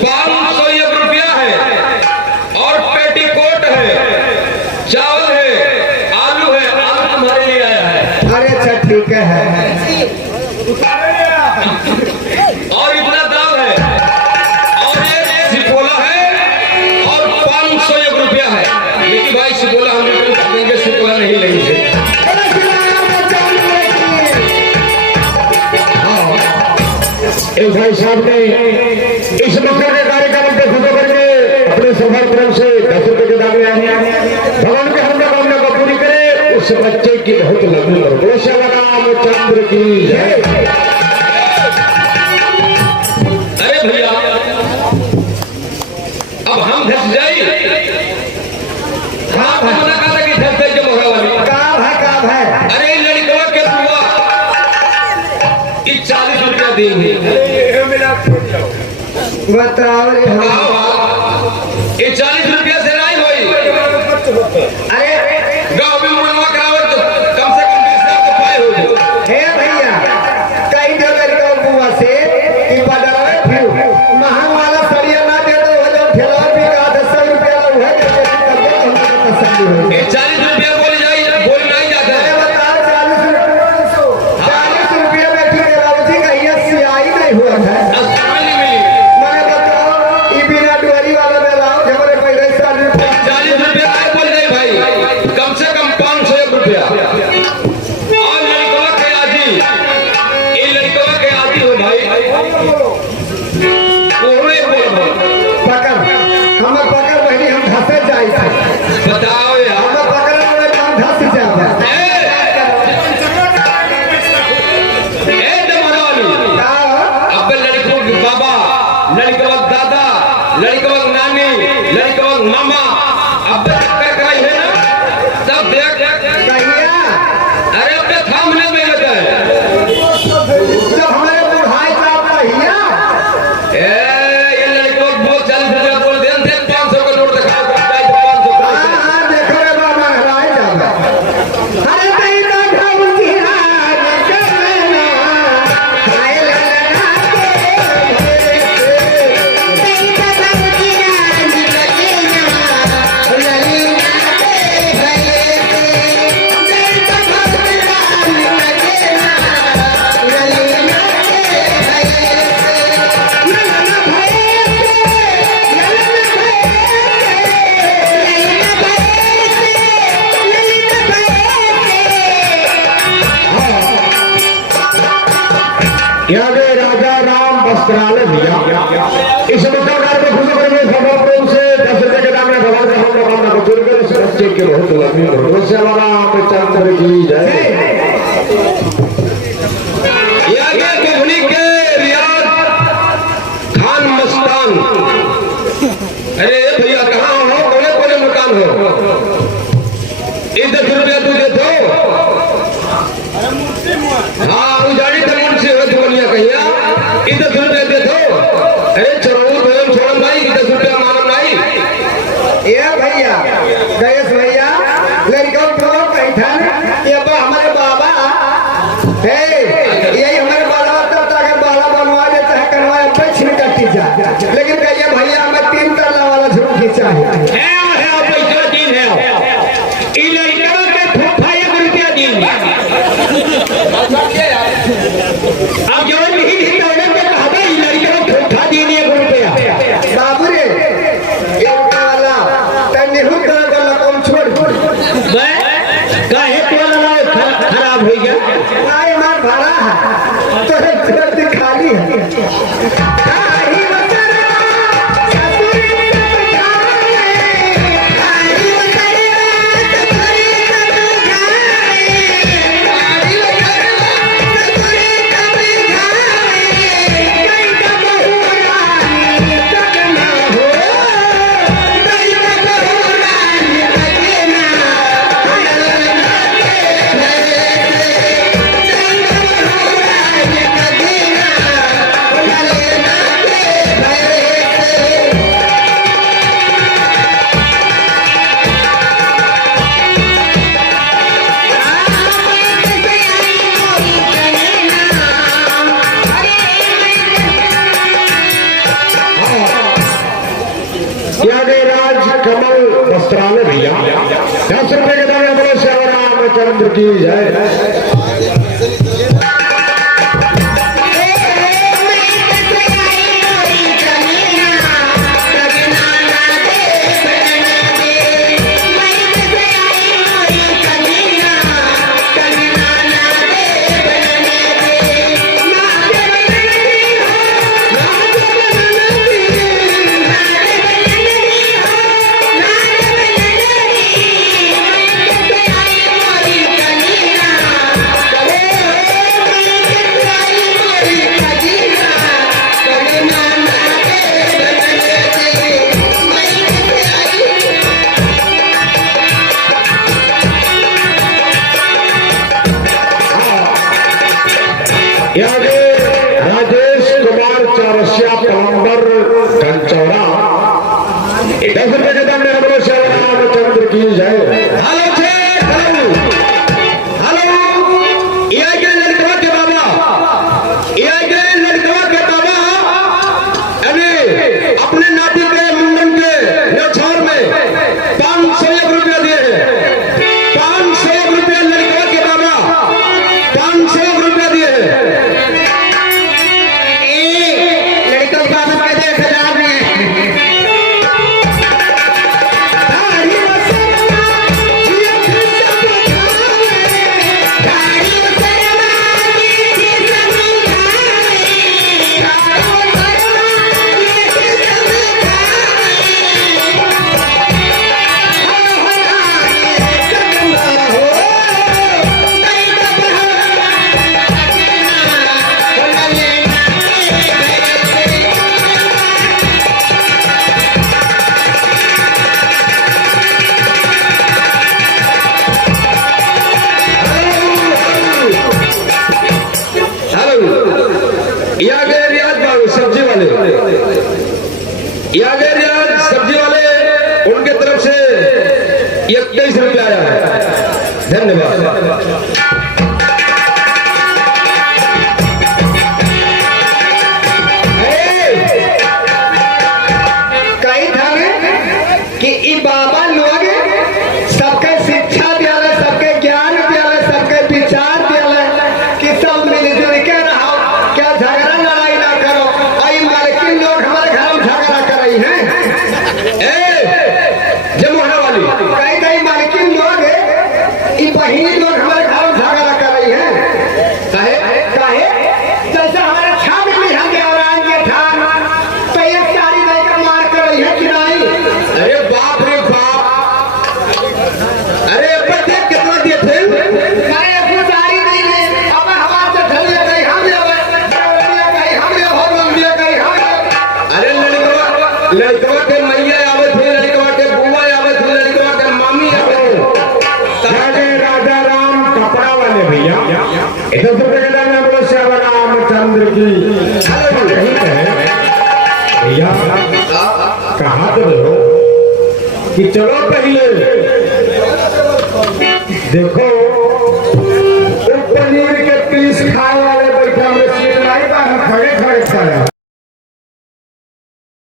₹501 है और पेटीकोट है, चावल है, आलू है। आलू तुम्हारे लिए आया है। अरे अच्छा ठीक है। और इतना दाम है और एक सिपोला है और ₹501 है। लेकिन भाई सिपोला हम रिटर्न कर देंगे, सिपोला नहीं लेंगे। एक भाई साहब ने इस मौके के कार्यक्रम को खत्म करके अपने सफर क्रम से 10 रुपए के दाम में भगवान के हम कामना को पूरी करे। उस बच्चे की बहुत लंबी और रामचंद्र की जय। अरे भैया अब हम धस जाए। हाँ मना कहा था कि धस जाए जो मोहरा वाली का है। अरे लड़कवा के बुआ कि ₹40 देंगे। बताओ ये ₹40 से नहीं हुई। अरे गाँव में मनवा करावत कम से कम 20 लाख तो पाए हो। हे भैया कई जगह का बुआ से कि बदलवे फिर महंग वाला सरिया ना दे दो जो ठेला भी का 10 रुपया है करके तसल्ली हो। ये ₹40 बोल जाए बोल नहीं जाता है। बताओ 40 रुपया में फिर राउजी का ये सियाई नहीं हुआ है। आसमान नहीं मिली। मैंने बताओ ई बिना डुअरी वाला में लाओ जबरे पहले ₹40 ₹40 का बोल जाए भाई, कम से कम ₹501। और लड़कवा के आदि, ये लड़कवा के आदि हो भाई। पूरे बोल पकड़ हम पकड़ बहनी हम धसे जाए थे। बताओ यार। हम पकड़ में हम धस जाए। अब लड़कों के बाबा, लड़कों के दादा, लड़कों के नानी, लड़कों के मामा अब तक है ना सब देख। कहिया अरे अब तक थामने में लगा है। जब हमारे बुढ़ाई का कहिया ये लड़कों को बहुत ₹40 बोल दे 500 का नोट दिखाओ। 500 का हाँ देखो रे बाबा हराए जावे। अरे कहीं ना ढाउन की हाथ चलना हाय ललना के कहीं ना ढाउन की हाथ लगेना ललना के भले के कहीं ना ढाउन की हाथ लगेना ललना के भले के ललना यादे राजा राम वस्त्रालय भैया इस मुद्दाकार को खुश करके सभा प्रेम से 10 रुपए के दाम में भगवान का हम कामना को पूरी करे। इस बच्चे के बहुत लंबी और से हमारा रामचंद्र की जय। यागे कोहली के रियाद खान मस्तान। अरे भैया कहाँ हो? कोने कोने मकान हो? ये ₹10 तू दे दो। हाँ उजाड़ी तो मुंशी हो दुनिया कहिया। ये ₹10 दे दो। अरे छोड़ो छोड़ो भाई, ₹10 मालूम नहीं। ये भैया गणेश भैया लड़कों को कहीं था ये हमारे बाबा है। यही हमारे बाबा तो अगर बाला बनवा देता है कनवा पे छिन कटी जा। लेकिन कहिए भैया हमें 3 तल्ला वाला झूठ खींचा है। पैसा दिन है। ये लड़का के फूफा ₹1 दिन। अब जो नहीं तो कहा था ये लड़का फूफा दिन ₹1 रामचंद्र की जय। राजेश कुमार चौरसिया प्लम्बर कंचौड़ा 10 रुपए के दाम में रामचंद्र की जय। हेलो हेलो ये के लड़कवा के बाबा अरे अपने नाती के मुंडन के न्योछावर में 500 रुपया दिए हैं। 500 रुपया लड़कवा के बाबा 500 रुपया दिए हैं। सब्जी वाले उनके तरफ से 21 रुपया आया है। धन्यवाद। कई था कि बाबा लोग सबके शिक्षा दिया, सबके ज्ञान दिया, सबके विचार दिया कि सब मिलजुल के रहो, क्या झगड़ा लड़ाई ना करो। आई मालकिन लोग हमारे घर में झगड़ा कर रही है। वाली कई मालकिन लोग बहिनी लोग हमारे घर में झगड़ा कर रही है। काहे जैसे हमारे छान भी हम देवरान के ठान तो एक सारी लेकर मार कर रही है कि नहीं? अरे बाप रे बाप, अरे पता कितना दिए थे? मैं अपनी सारी नहीं है। अब हमारे से ढल गई हम अरे लड़कवा के मैया आवत है, लड़कवा के बुआ आवत है, लड़कवा के मामी आवत है। राजा राम कपड़ा वाले भैया 10 रुपए के दाम में बोलो श्याम रामचंद्र की भैया। कहा तो कि चलो पहले देखो